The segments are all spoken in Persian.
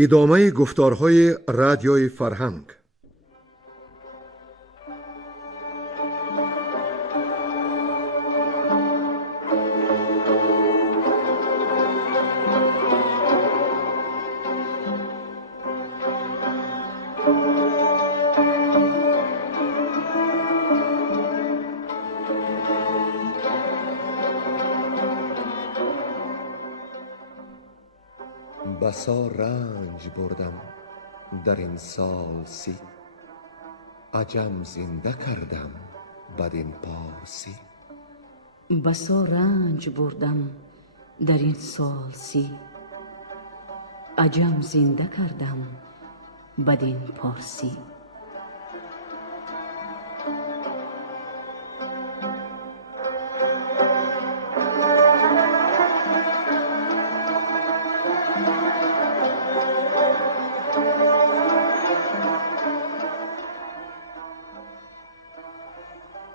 ادامه گفتارهای رادیوی فرهنگ. بسا رنج بردم در این سال سی، عجم زنده کردم بدین پارسی. بسا رنج بردم در این سال سی، عجم زنده کردم بدین پارسی.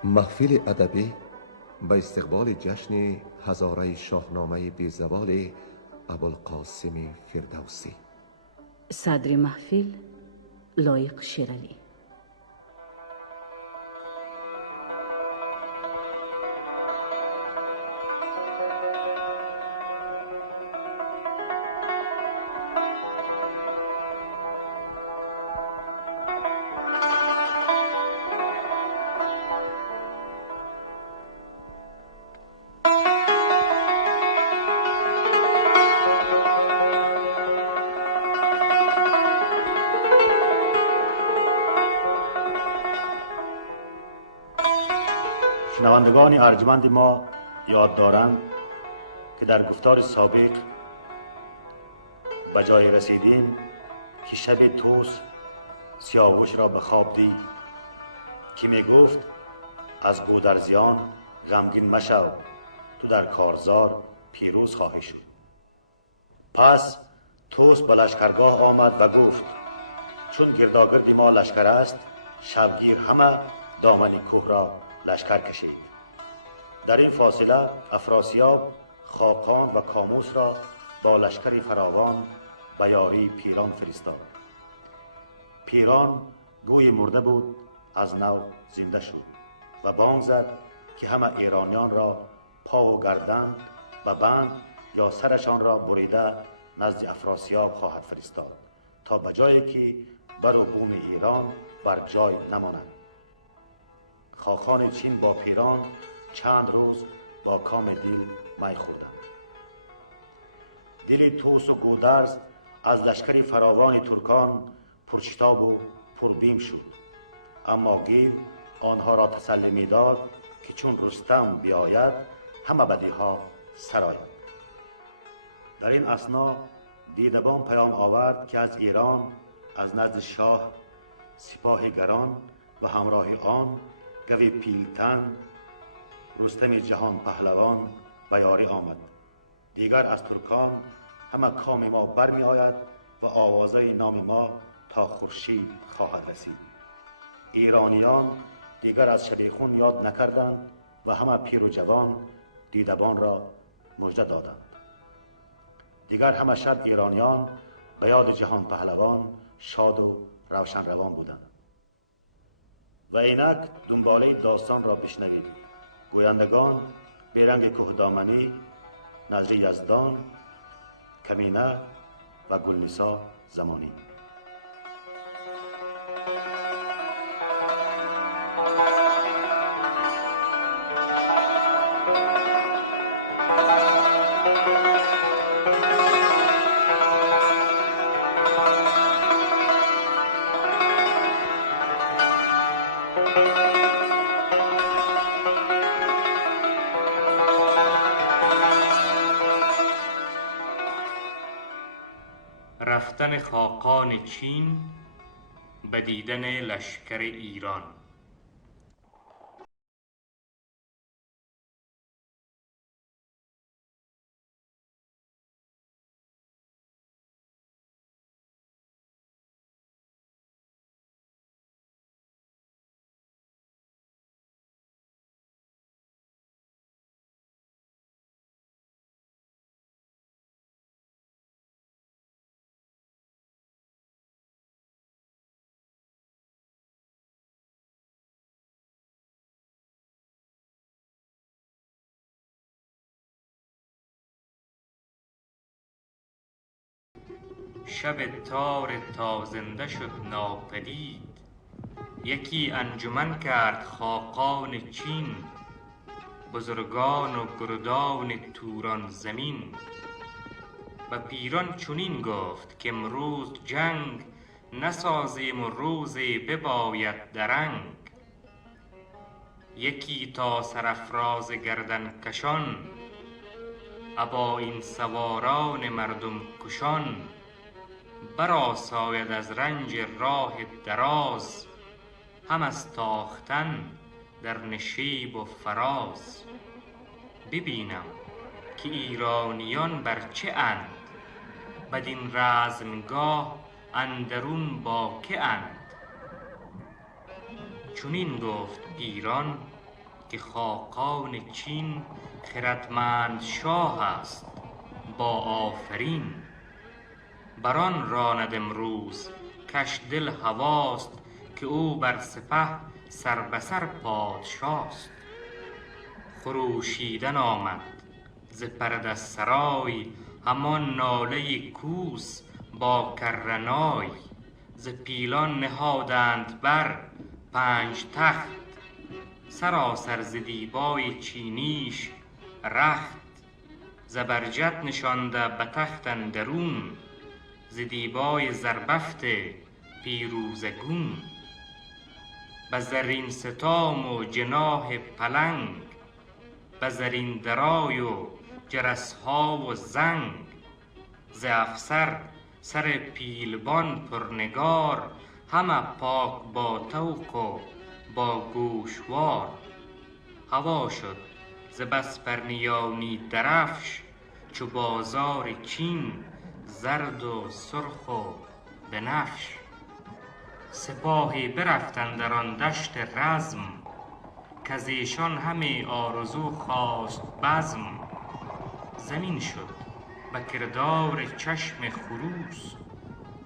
محفل ادبی به استقبال جشن هزاره شاهنامه بیزوال ابوالقاسم فردوسی. صدر محفل لایق شیرعلی. شنوندگان ارجمند ما یاد دارند که در گفتار سابق به جای رسیدیم که شب توس سیاوش را به خواب دید که می گفت از گودرزیان غمگین مشو، تو در کارزار پیروز خواهی شد. پس توس به لشکرگاه آمد و گفت چون گرداگرد ما لشکر است، شبگیر همه دامن کوه را لشکر کشید. در این فاصله افراسیاب خاقان و کاموس را با لشکری فراوان به یاری پیران فرستاد. پیران گوی مرده بود از نو زنده شد و بانگ زد که همه ایرانیان را پا و گردن و بند یا سرشان را بریده نزد افراسیاب خواهد فرستاد تا به جایی که بر و بوم ایران بر جای نماند. خاقان چین با پیران چند روز با کام دل می خوردند. دل توس و گودرز از لشکری فراوان ترکان پرشتاب و پربیم شد، اما گیو آنها را تسلی می داد که چون رستم بیاید همه بدی ها سرآید. در این اثنا دیدبان پیام آورد که از ایران از نزد شاه سپاه گران و همراه آن گوی پیلتن رستم جهان پهلوان به یاری آمد. دیگر از ترکان همه کام ما برمی آید و آوازه نام ما تا خورشید خواهد رسید. ایرانیان دیگر از شبیخون یاد نکردند و همه پیر و جوان دیدبان را مژده دادند. دیگر همه شب ایرانیان به یاد جهان پهلوان شاد و روشن روان بودند. و اینک دنباله داستان را بشنوید. گویندگان بیرنگ کهدامنی، نظری یزدان، کمینه و گلنسا زمانی. رفتن خاقان چین به دیدن لشکر ایران. شب تار تازنده شد ناپدید. یکی انجمن کرد خاقان چین، بزرگان و گردان توران زمین. و پیران چنین گفت که امروز جنگ، نسازیم و روزی بباید درنگ. یکی تا سرافراز گردن کشان، ابا این سواران مردم کشان. برآساید از رنج راه دراز، هم از تاختن در نشیب و فراز. ببینم که ایرانیان بر چه اند، بدین رزمگاه اندرون با که اند. چنین گفت پیران که خاقان چین، خردمند شاه است با آفرین. بران راند امروز کش دل هواست، که او بر سپه سر به سر پادشاست. خروشیدن آمد ز پرده سرای، همان ناله کوس با کرنای. ز پیلان نهادند بر 5 تخت، سراسر ز دیبای چینیش رخت. زبرجد نشانده به تخت اندرون، ز دیبای زربفت پیروزه گون. به زرین ستام و جناح پلنگ، به زرین درای و جرسها و زنگ. ز افسر سر پیلبان پرنگار، همه پاک با طوق و با گوشوار. هوا شد ز بس پرنیانی درفش، چو بازار چین زرد و سرخ و بنفش. سپاهی برفتند در آن دشت رزم، کز ایشان همه آرزو خواست بزم. زمین شد به کردار چشم خروس،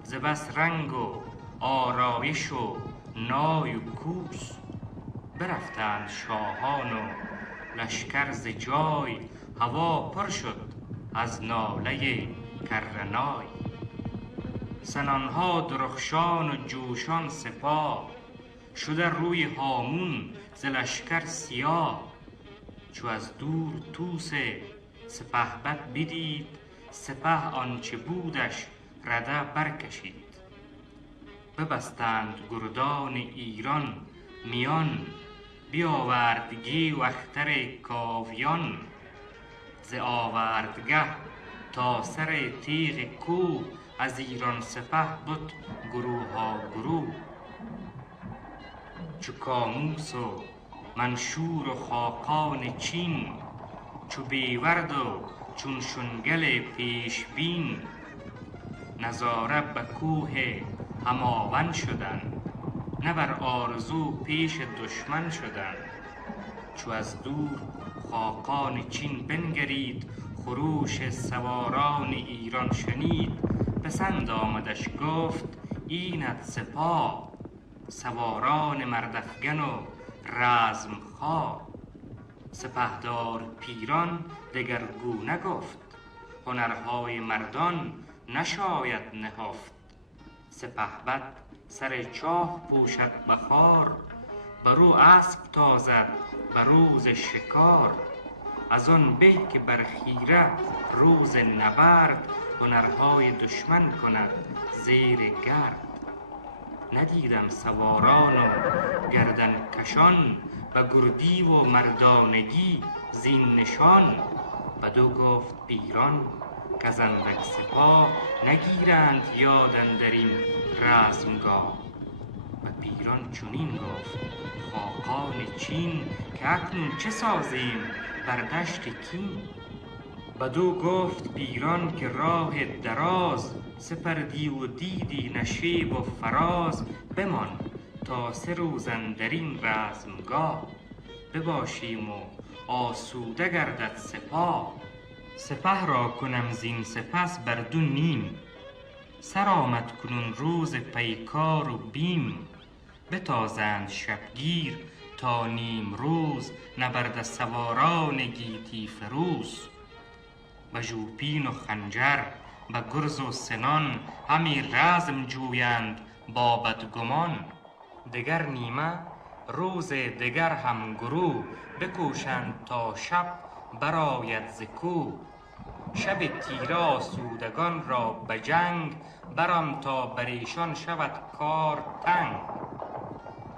ز بس رنگ و آرایش و نای و کوس. برفتند شاهان و لشکر ز جای، هوا پر شد از ناله کرنای. سنانها درخشان و جوشان سپاه، شده روی هامون ز لشکر سیاه. چو از دور طوس سپهبد بدید، سپه آنچه بودش رده برکشید. ببستند گردان ایران میان، بیاورد گیو اختر کاویان. ز آوردگه تا سر تیغ کوه، از ایران سپه بد گروها گروه. چو کاموس و منشور و خاقان چین، چو بیورد و چون شنگل پیش بین. نظاره به کوه هماون شدن، نه بر آرزو پیش دشمن شدن. چو از دور خاقان چین بنگرید، خروش سواران ایران شنید. پسند آمدش گفت اینت سپاه، سواران مردافگن و رزمخواه. سپهدار پیران دگرگونه گفت، هنرهای مردان نشاید نهفت. سپهبد سر چاه پوشد به خار، برو اسب تازد به روز شکار. از آن به که بر خیره روز نبرد، هنرهای دشمن کند زیر گرد. ندیدم سواران و گردن کشان، به گردی و مردانگی زین نشان. بدو گفت پیران کز اندک سپاه، نگیرند یاد اندرین رزمگاه. و پیران چنین گفت خاقان چین، که اکنون چه سازیم بر دشت کین. بدو گفت پیران که راه دراز، سپردی و دیدی نشیب و فراز. بمان تا 3 روز اندرین رزمگاه، بباشیم و آسوده گردد سپاه. سپه را کنم زین سپس بر 2 نیم، سر آمد کنون روز پیکار و بیم. بتازند شبگیر تا نیم روز، نبرد سواران گیتی فروز. به ژوپین و خنجر به گرز و سنان همی رزم جویند با بدگمان. دگر نیمه روز دگر هم گروه بکوشند تا شب برآید ز کوه. شب تیره آسودگان را به جنگ برم تا بر ایشان شود کار تنگ.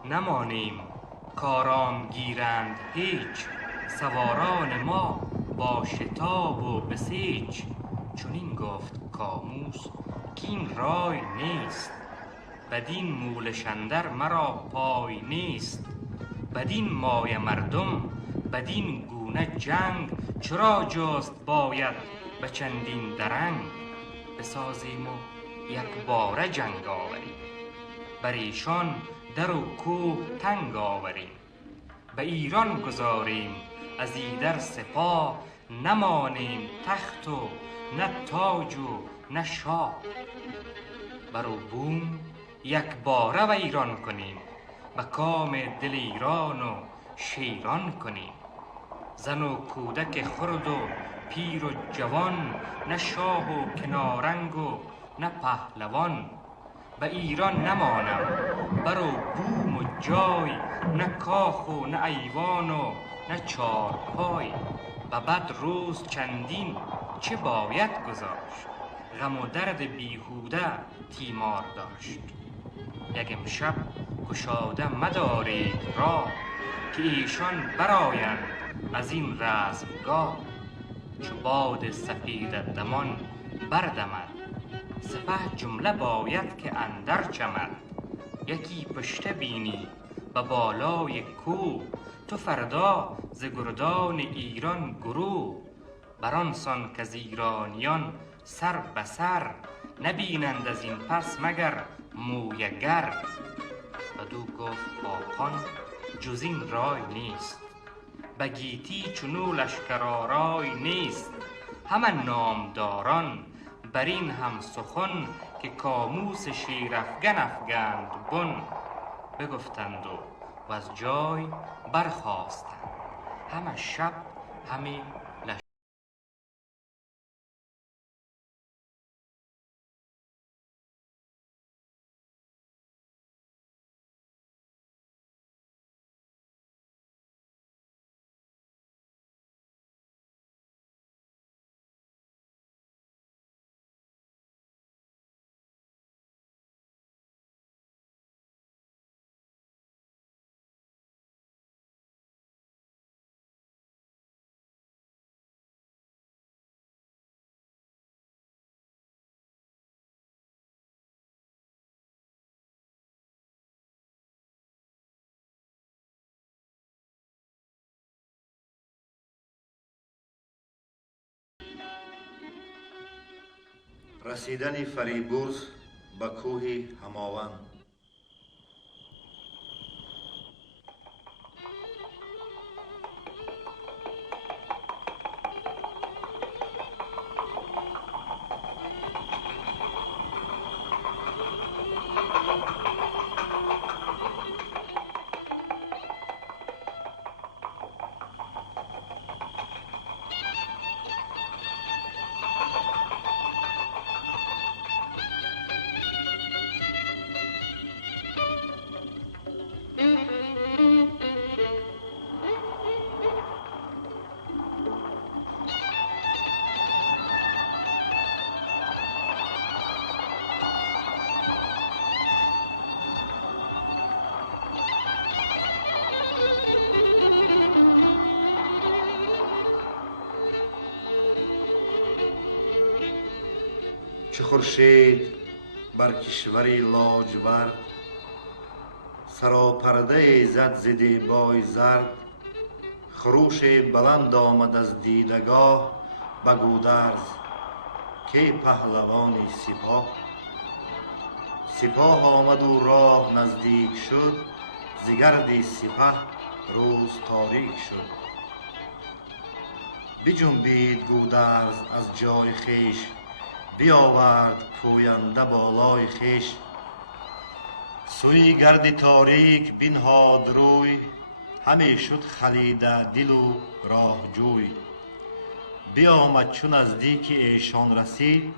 نمانیم کارام گیرند هیچ سواران ما با شتاب و بسیج. چنین گفت کاموس که این رای نیست بدین مولش اندر مرا پای نیست. بدین مایه مردم بدین گونه جنگ چرا جست باید به چندین درنگ. بسازیم و یک باره جنگ آوریم بر ایشان در و کوه تنگ آوریم. به ایران گذاریم از ایدر سپاه نمانیم تخت و نه تاج و نه شاه. برو بوم یک باره و ایران کنیم به کام دل ایران و شیران کنیم. زن و کودک خرد و پیر و جوان نه شاه و کنارنگ و نه پهلوان. به ایران نمانم برو بوم و جای نه کاخ و نه ایوان و نه چارپای. به بد روز چندین چه باید گذاشت غم و درد بیهوده تیمار داشت. یک امشب گشاده مدارید راه که ایشان برآیند از این رزمگاه. چو باد سپید دمان بردمد سپه جمله باید که اندر چمد. یکی پشته بینی به بالای کوه تو فردا ز گردان ایران گروه. بران سان که ز ایرانیان سر به سر نبینند از این پس مگر مویه گر. بدو گفت خاقان جز این رای نیست به گیتی چنو لشکرآرای نیست. همه نامداران بر این هم سخن که کاموس شیرافگن افگند بن. بگفتند و از جای برخاستند همه شب همی رسیدن فریبرز به کوه هماوند. چه خورشید بر کشوری لاجورد سراپرده زد ز دیبای زرد. خروش بلند آمد از دیدگاه به گودرز که پهلوانی سپاه. سپاه آمد و راه نزدیک شد ز گرد سپه روز تاریک شد. بجنبید گودرز از جای خویش بیاورد پوینده بالای خویش. سوی گرد تاریک بنهاد روی همی شد خلیده دل و راه جوی. بیامد چون نزدیک ایشان رسید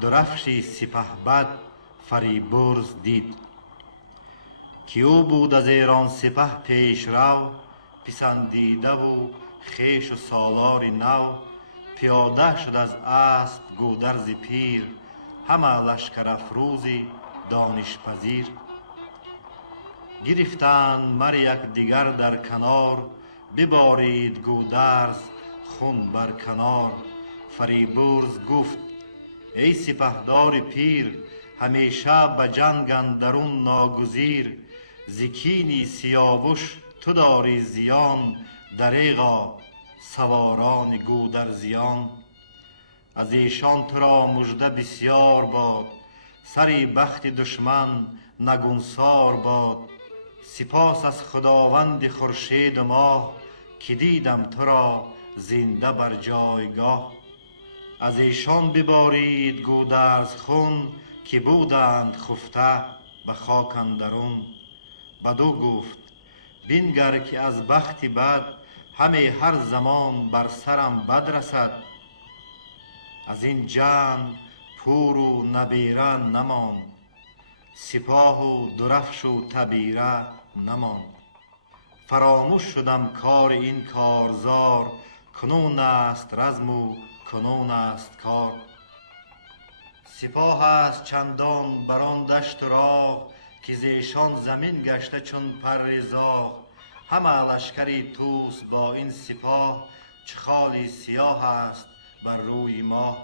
درفشی سپهبد فریبرز دید که او بود از ایران سپه پیش رو، پسندیده و خیش و سالار نو. پیاده شد از اسب گودرز پیر، همه لشکر افروزی دانش پذیر. گرفتند مر یک دیگر در کنار، ببارید گودرز خون بر کنار. فریبرز گفت ای سپهدار پیر، همیشه به جنگ اندرون ناگزیر. ز کین سیاوش تو داری زیان، دریغا سواران گودرزیان. از ایشان تو را مژده بسیار باد، سری بخت دشمن نگونسار باد. سپاس از خداوند خورشید و ماه، که دیدم تو را زنده بر جایگاه. از ایشان ببارید گودرز خون، که بودند خفته به خاک اندرون. بدو گفت بینگر که از بخت بد، همه هر زمان بر سرم بد رسد. از این جنگ پور و نبیره نماند، سپاه و درفش و تبیره نماند. فراموش شدم کار این کارزار، کنون است رزم و کنون است کار. سپاه است چندان بران دشت و راه، که زیشان زمین گشته چون پر زاغ. همه لشکری توس با این سپاه، چه خالی سیاه است بر روی ماه.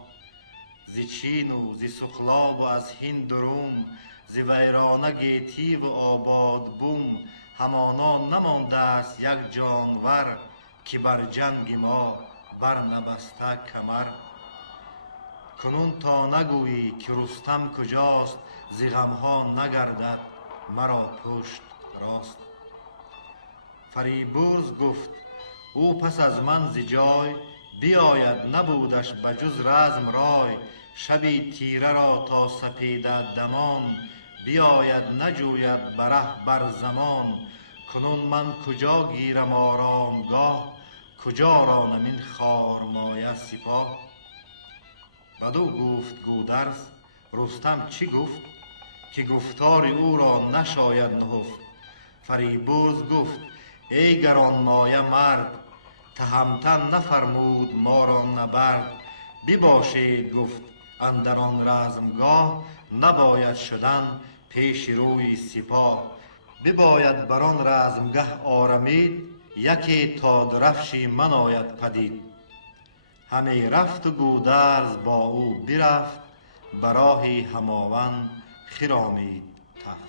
ز چین و ز سخلاب و از هند و روم، ز ویرانه گیتی و آباد بوم. همانا نمانده است یک جانور، که بر جنگ ما بر نبسته کمر. کنون تا نگویی که رستم کجاست، ز غمها نگردد مرا پشت راست. فریبرز گفت او پس از من ز جای، بیاید نبودش به جز رزم رای. شبی تیره را تا سپیده دمان، بیاید نجوید بره بر زمان. کنون من کجا گیرم آرامگاه، کجا رانم این خارمایه سپاه. بدو گفت گودرز رستم چی گفت، که گفتار او را نشاید نهفت. فریبرز گفت ای گرانمایه مرد، تهمتن نفرمود ما را نبرد. بباشید گفت اندران رزمگاه، نباید شدن پیش روی سپاه. بباید بران رزمگه آرمید، یکی تا درفشی من آید پدید. همی رفت و گودرز با او برفت، به راه هماون خرامید تفت.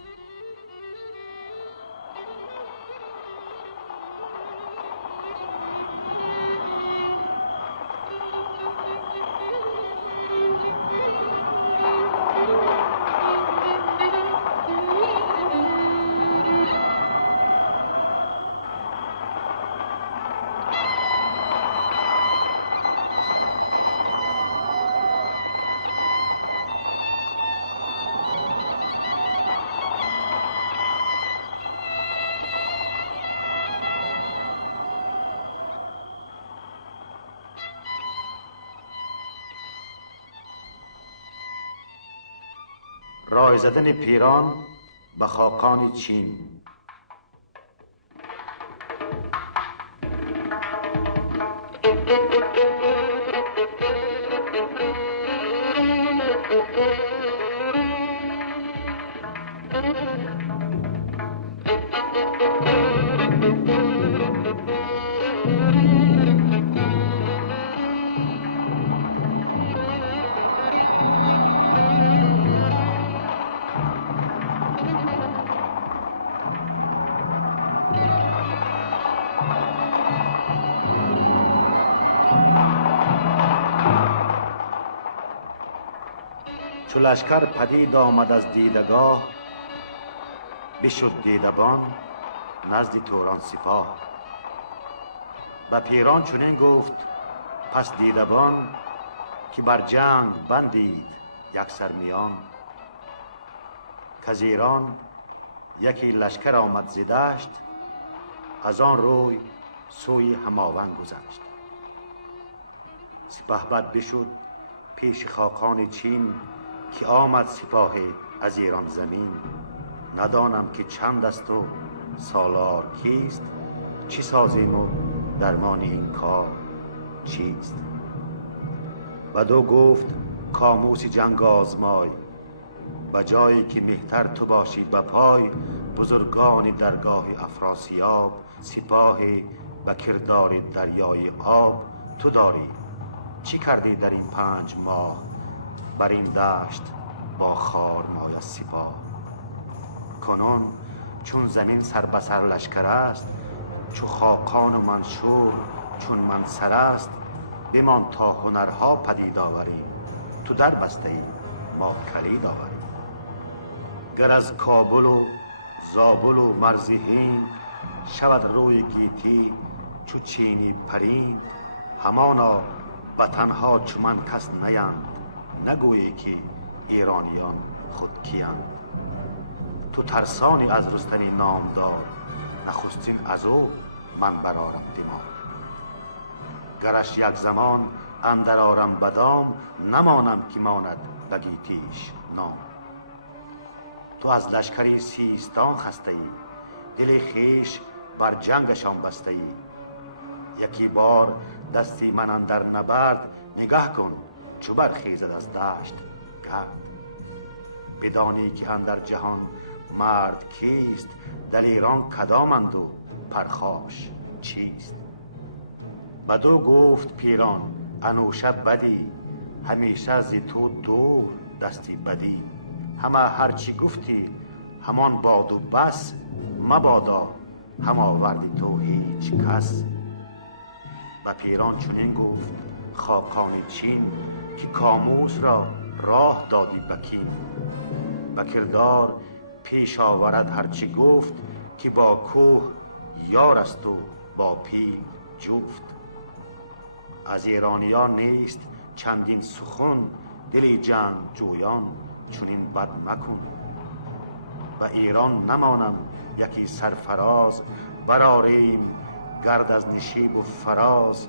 رای زدن پیران به خاقان چین. چو لشکر پدید آمد از دیدگاه، بشد دیدبان نزد توران سپاه. به پیران چنین گفت پس دیدبان، که بر جنگ بندید یک سرمیان. کز ایران یکی لشکر آمد ز دشت، از آن روی سوی هماون گذشت. سپهبد بشد پیش خاقان چین که آمد سپاه از ایران زمین. ندانم که چند است و سالار کیست، چی سازیم و درمان این کار چیست؟ بدو گفت کاموس جنگ آزمای، و جایی که مهتر تو باشی به پای. بزرگان درگاه افراسیاب، سپاه و کردار دریای آب تو داری. چی کردی در این 5 ماه بر این دشت با خار مای از سپاه؟ کنون چون زمین سر به سر لشکر است، چو خاقان و منشور چون من سر است. بمان تا هنرها پدید آوریم، تو در بسته ای ما کلید آوریم. گر از کابل و زابل و مرز هند، شود روی گیتی چو چینی پرید. همانا وطنها چو من کس نیند، نگویی که ایرانیان خود کیند. تو ترسانی از رستنی نامدار، نخستین از او من برارم دمار. گرش یک زمان اندر آرم بدام، نمانم که ماند بگیتیش نام. تو از لشکری سیستان خسته ای، دل خیش بر جنگشان بسته ای. یکی بار دستی من اندر نبرد، نگه کن چو برخیزد از دشت گرد. بدانی که اندر جهان مرد کیست، دلیران کدامند و پرخاش چیست؟ بدو گفت پیران انوشه بدی، همیشه زی تو دور دستی بدی. همه هرچی گفتی همان باد و بس، مبادا هم آوردی تو هیچ کس. و پیران چنین گفت خاقان چین، که کاموس را راه دادی بکین. و کردار پیش آورد هرچی گفت، که با کوه یار است و با پیل جفت. از ایرانیان نیست چندین سخن، دلی جنگ جویان چنین بد مکن. و ایران نمانم یکی سرفراز، برآریم گرد از نشیب و فراز.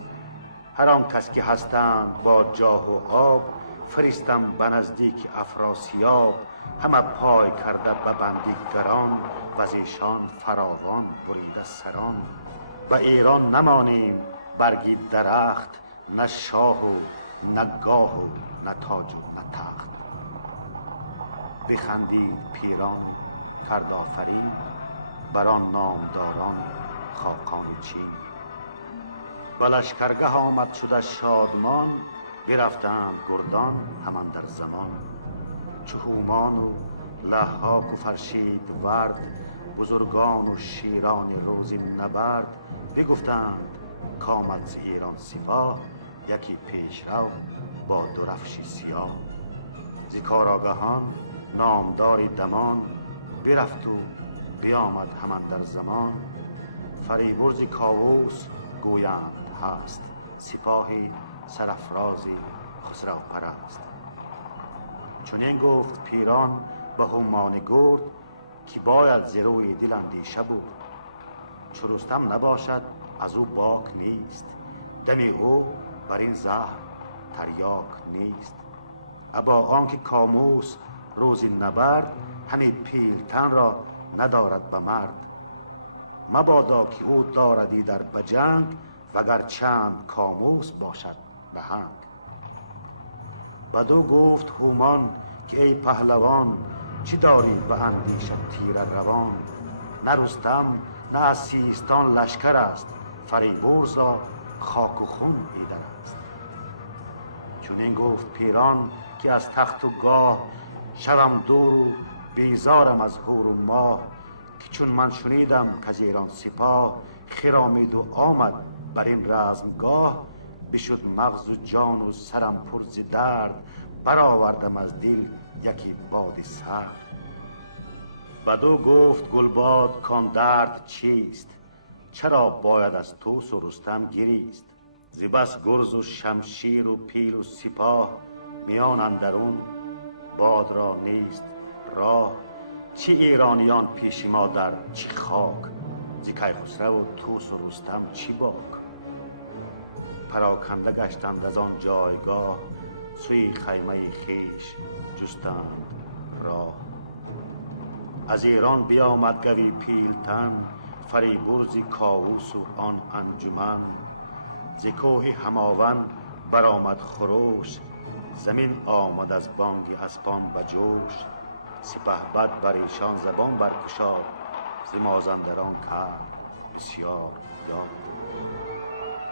هر آن کس که هستند با جاه و آب، فرستم به نزدیک افراسیاب. همه پای کرده به بندی گران، و از ایشان فراوان بریده سران. و ایران نمانیم برگی درخت، نه شاه و نه گاه و نه تاج و نه تخت. بخندید پیران کرد آفرین، بر آن نامداران خاقان چین. به لشکرگه آمد شده شادمان، برفتند گردان همان در زمان. چو هومان و ضحاک و فرشید ورد، بزرگان و شیران روزی نبرد. بگفتند کآمد ز ایران سپاه، یکی پیشرو با درفشی سیاه. ز کارآگهان نامداری دمان، برفت و بیامد همان در زمان. فریبرز کاووس گویند هست، سپاهی سرافرازی خسرو پرست. چنین گفت پیران به هومان گرد، که باید ز روی دل اندیشه بود. چو رستم نباشد از او باک نیست، دم او بر این زهر تریاک نیست. ابا آنکه کاموس روزی نبرد، همی پیلتن را ندارد به مرد. مبادا که او داردی در بجنگ، وگر چند کاموس باشد به هنگ. بدو گفت هومان که ای پهلوان، چی داری به اندیشه تیر روان؟ نه رستم نه از سیستان لشکر است، فریبرز را خاک و خون ایدر است. چنین گفت پیران که از تخت و گاه، شوم دور و بیزارم از هور و ماه. که چون من شنیدم کز ایران سپاه، خرامید و آمد بر این رزمگاه. بشد مغز و جان و سرم پر ز درد، برآوردم از دل یکی باد سرد. بدو گفت گلباد کان درد چیست؟ چرا باید از طوس و رستم گریست؟ ز بس گرز و شمشیر و پیل و سپاه، میان اندرون باد را نیست راه. چی ایرانیان پیش ما در چی خاک، ز کیخسرو و طوس و رستم چی باک؟ پراکنده گشتند از آن جایگاه، سوی خیمه خیش جستند راه. از ایران بیامد گوی پیلتن، فریبرز کاووس و آن انجمن. ز کوه هماون برآمد خروش، زمین آمد از بانگ اسپان به جوش. سپهبد بر ایشان زبان برگشاد، ز مازندران کرد بسیار یاد.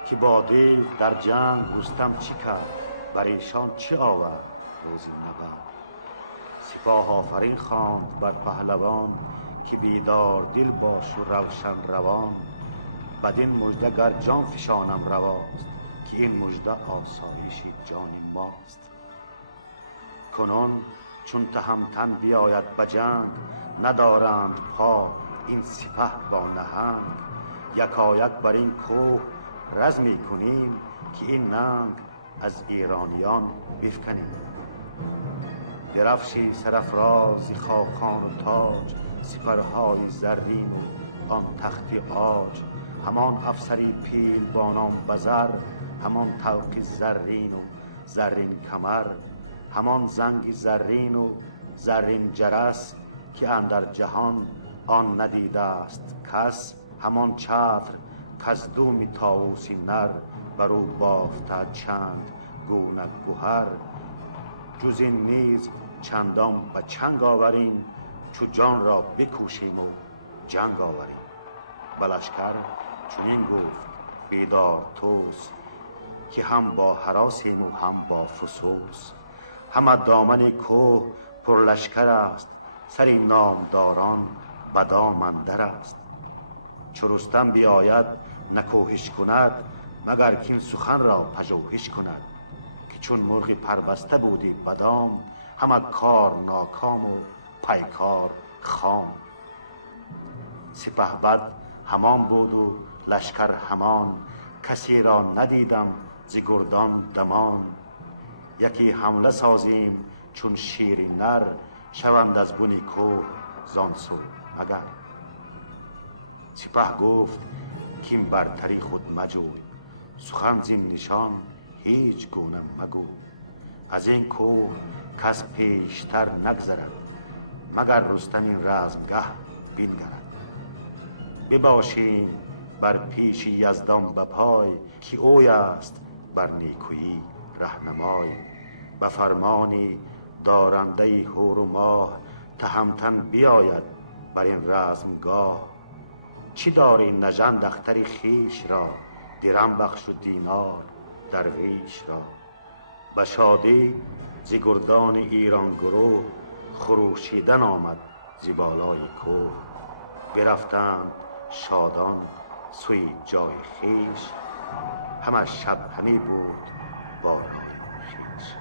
که با دیو در جنگ رستم چه کرد، بر ایشان چه آورد روزی نبرد. سپاه آفرین خواند بر پهلوان، که بیدار دل باش و روشن روان. بدین مژده گر جان فشانم رواست، که این مژده آسایش جان ماست. کنون چون تهمتن بیاید به جنگ، ندارند پا این سپه با نهنگ. یکایک بر این کوه رزمی کنیم، که این ننگ از ایرانیان بفکنیم. درفشی سرافراز خاقان و تاج، سپرهای زرین و آن تخت عاج. همان افسری پیل بانان بزر، همان طوق زرین و زرین کمر. همان زنگ زرین و زرین جرس، که اندر جهان آن ندیده است کس. همان چتر کز دوم طاووسی نر، بر او بافته چند گونه گهر. جز این نیز چندان به چنگ آوریم، چو جان را بکوشیم و جنگ آوریم. به لشکر چنین گفت بیدار طوس، که هم با هراسیم و هم با فسوس. همه دامن کوه پر لشکر است، سری نامداران به دام اندر است. چو رستم بیاید نکوهش کند، مگر کین سخن را پژوهش کند. که چون مرغ پربسته بودی بدام، همه کار ناکام و پیکار خام. سپهبد همان بود و لشکر همان، کسی را ندیدم ز گردان دمان. یکی حمله سازیم چون شیر نر، شوند از بن کوه زان سو مگر. سپه گفت کین برتری خود مجوی، سخن زین نشان هیچ گونه مگوی. از این کوه کس پیشتر نگذرد، مگر رستم این رزمگه بنگرد. بباشیم بر پیش یزدان به پای، که اوی است بر نیکویی رهنمای. به فرمانی دارنده هور و ماه، تهمتن بیاید بر این رزمگاه. چی داری نژند اختر خویش را، درم بخش و دینار درویش را. به شادی ز گردان ایران گروه، خروشیدن آمد ز بالای کوه. برفتند شادان سوی جای خویش، همه شب همی بود بارای خویش.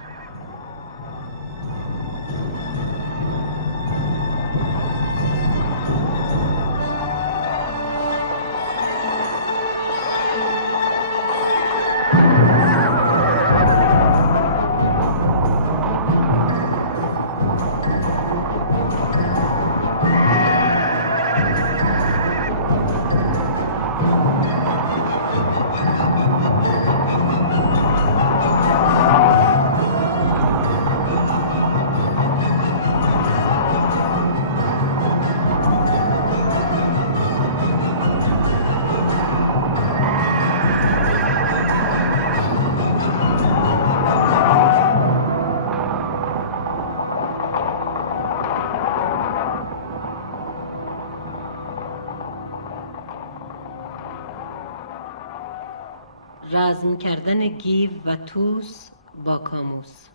رزم کردن گیو و طوس با کاموس.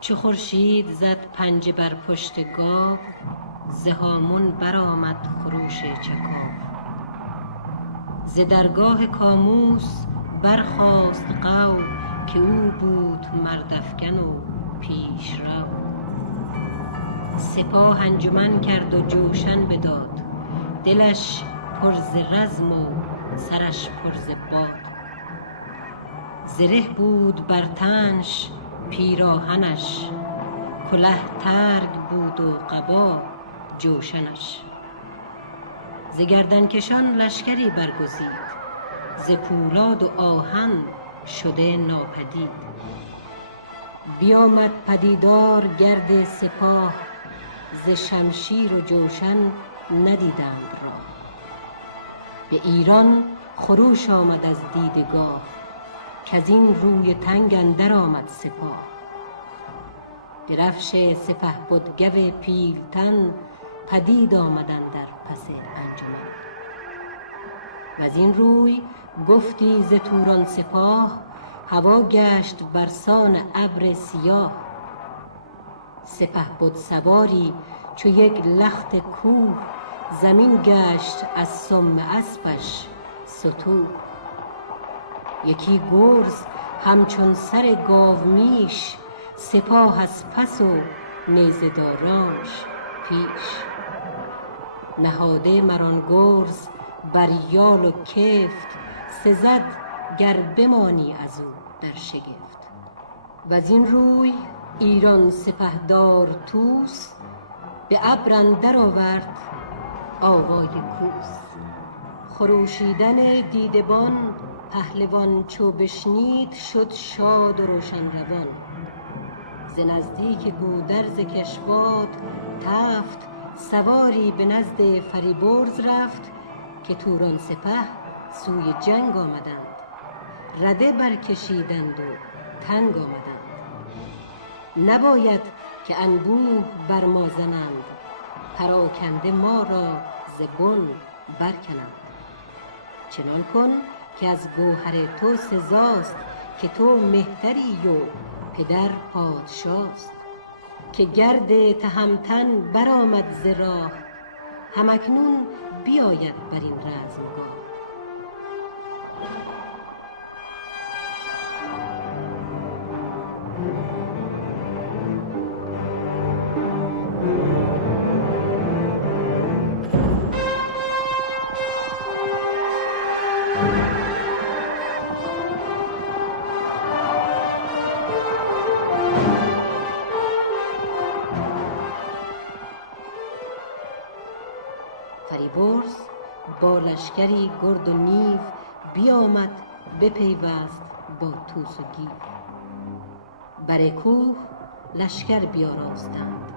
چو خورشید زد پنجه بر پشت گاو، ز هامون برآمد خروش چکاو. ز درگاه کاموس برخاست غو، که او بود مردافگن و پیش رو. سپاه انجمن کرد و جوشن بداد، دلش پر ز رزم و سرش پر ز باد. زره بود بر تنش پیراهنش، کله ترگ بود و قبا جوشنش. ز گردنکشان لشکری برگزید، ز پولاد و آهن شده ناپدید. بیامد پدیدار گرد سپاه، ز شمشیر و جوشن ندیدند راه. به ایران خروش آمد از دیدگاه، کز این روی تنگ اندر آمد سپاه. درفش سپهبد گو پیلتن، پدید آمد اندر پس انجمن. وز این روی گفتی ز توران سپاه، هوا گشت برسان ابر سیاه. سپهبد سواری چو یک لخت کوه، زمین گشت از سم اسپش ستوه. یکی گرز همچون سر گاومیش، سپاه از پس و نیزه دارانش پیش. نهاده مر آن گرز بر یال و کفت، سزد گر بمانی از او در شگفت. وز این روی ایران سپهدار طوس، به ابر اندر آورد آوای کوس. خروشیدن دیدبان پهلوان چو بشنید، شد شاد و روشن روان. ز نزدیک گودرز کشواد تفت، سواری به نزد فریبرز رفت. که توران سپه سوی جنگ آمدند، رده برکشیدند و تنگ آمدند. نباید که انبوه بر ما زنند، پراکنده ما را ز بن برکنند. چنان کن که از گوهر تو سزاست، که تو مهتری و پدر پادشاست. که گرد تهمتن برآمد ز راه، همکنون بیاید بر این رزمگاه. فریبرز با لشکری گرد و نیو، بیامد بپیوست با طوس و گیو. بر کوه لشکر بیاراستند،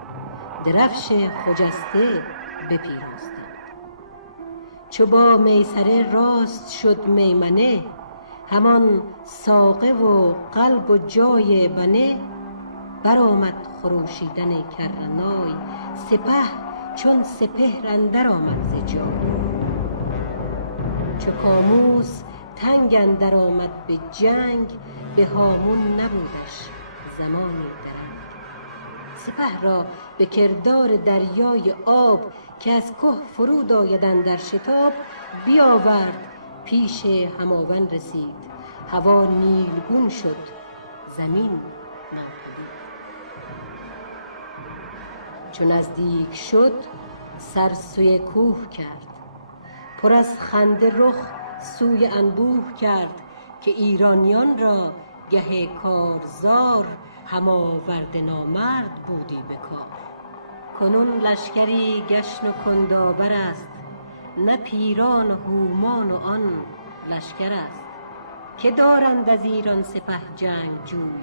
درفش خجسته بپیراستند. چو با میسره راست شد میمنه، همان ساقه و قلب و جای بنه. برآمد خروشیدن کرنای، سپه چون سپهر اندر آمد ز جای. چو کاموس تنگ اندر آمد به جنگ، به هامون نبودش زمانی درنگ. سپه را به کردار دریای آب، که از که فرود آید اندر شتاب. بیاورد پیش هماون رسید، هوا نیلگون شد زمین ناپدید. چو نزدیک شد سر سوی کوه کرد، پر از خنده رخ سوی انبوه کرد. که ایرانیان را گه کارزار، هم آورده نامرد بودی به کار. کنون لشکری گشن و کندآور است، نه پیران و هومان و آن لشکر است. که دارند از ایران سپه جنگجوی،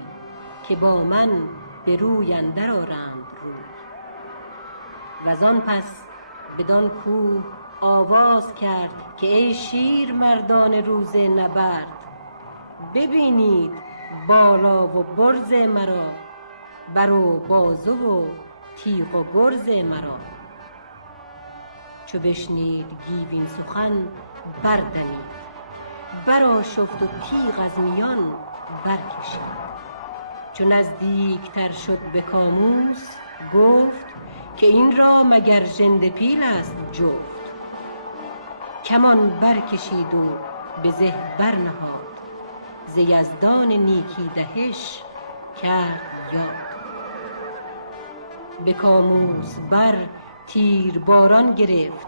که با من به روی اندر آرند روی. وزان پس بدان کوه آواز کرد، که ای شیر مردان روز نبرد. ببینید بالا و برز مرا، بر و بازو و تیغ و گرز مرا. چو بشنید گیو این سخن بردمید، برآشفت و تیغ از میان برکشید. چو نزدیکتر شد به کاموس گفت، که این را مگر ژنده پیل است جفت. کمان برکشید و به زه برنهاد، ز یزدان نیکی دهش کرد یاد. به کاموس بر تیر باران گرفت،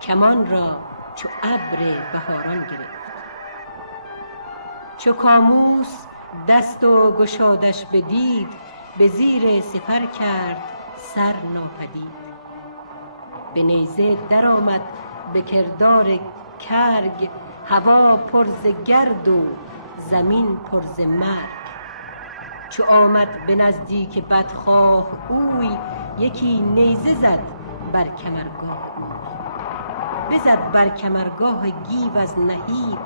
کمان را چو ابر بهاران گرفت. چو کاموس دست و گشادش بدید، به زیر سپر کرد سر ناپدید. به نیزه در آمد به کردار کرگ، هوا پر ز گرد و زمین پر ز مرگ. چو آمد به نزدیک بدخواه اوی، یکی نیزه زد بر کمرگاه اوی. بزد بر کمرگاه گیو از نهیب،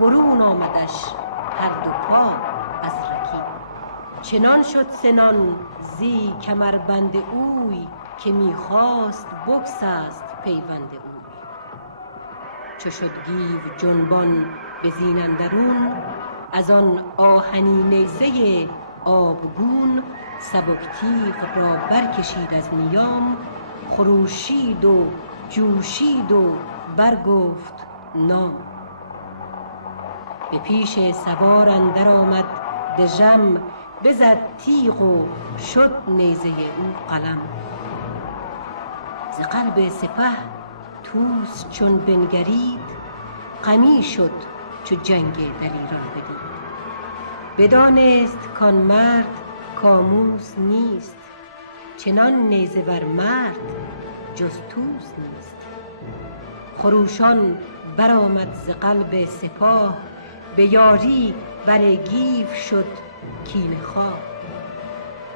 برون آمدش هر دو پا از رکیب. چنان شد سنان زی کمربند اوی، که میخواست بگسست پیوند اوی. چو شد گیو جنبان به زین اندرون، از آن آهنی نیزه آبگون. سبک تیغ را برکشید از نیام، خروشید و جوشید و برگفت نام. به پیش سوار اندر آمد دژم، بزد تیغ و شد نیزه او قلم. ز قلب سپه طوس چون بنگرید، غمی شد چو جنگ دلیران بدید. بدانست کان مرد کاموس نیست، چنان نیزه ور مرد جز طوس نیست. خروشان برآمد ز قلب سپاه، به یاری بر گیو شد کینه خواه.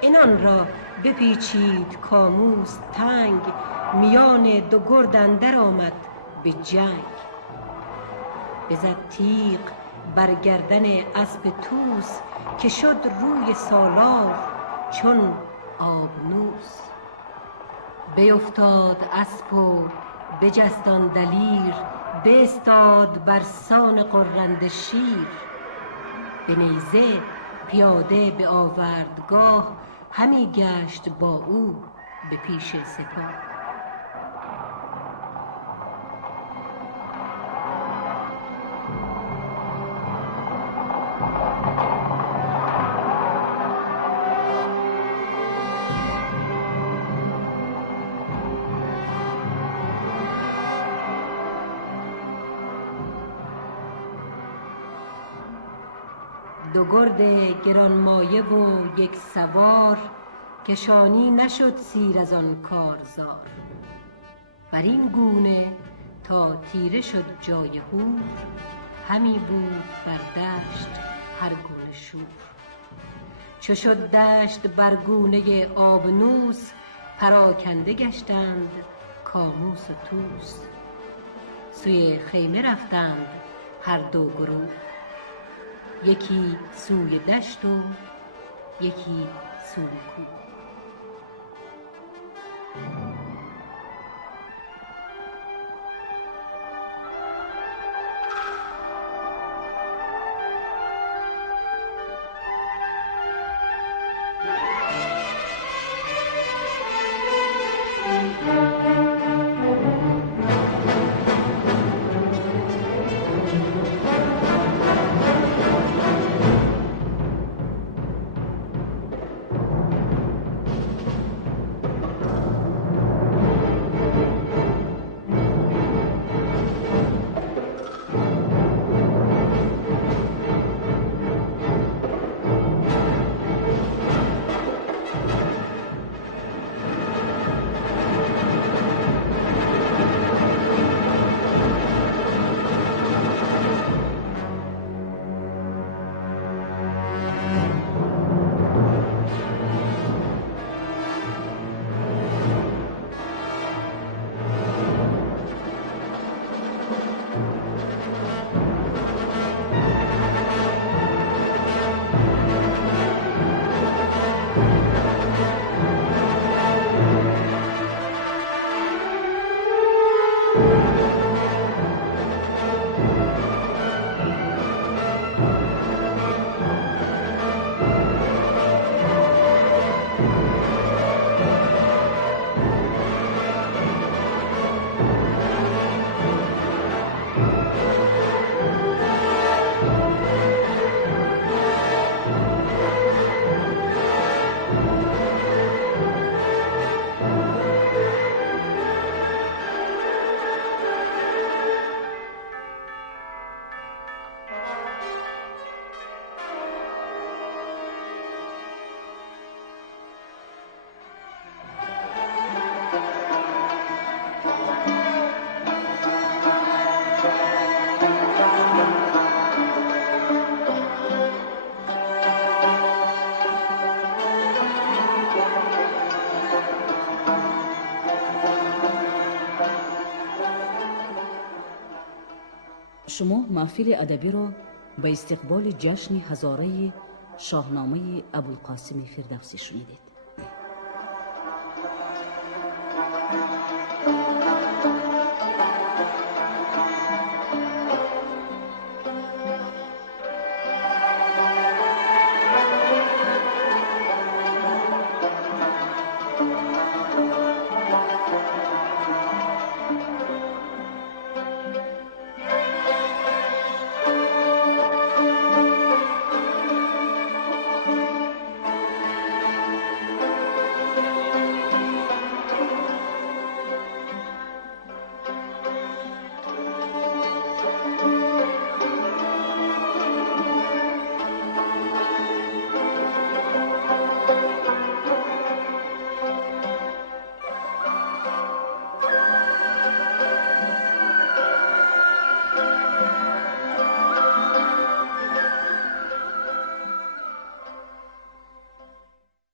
عنان را بپیچید کاموس تنگ، میان دو گرد اندر آمد به جنگ. بزد تیغ بر گردن اسپ طوس، که شد روی سالار چون آبنوس. بیفتاد اسپ و بجست آن دلیر، بایستاد بر سان غرنده شیر. به نیزه پیاده به آوردگاه، همی گشت با او به پیش سپاه. دو گرد گرانمایه و یک سوار، کشانی نشد سیر از آن کارزار. بر این گونه تا تیره شد جای هور، همی بود بر دشت هر گونه شور. چو شد دشت بر گونه آبنوس، پراکنده گشتند کاموس و طوس. سوی خیمه رفتند هر دو گروه، یکی سوی دشت و یکی سوی کوه. شما محفل ادبی را به استقبال جشن هزاره شاهنامه ابوالقاسم فردوسی شنیدید.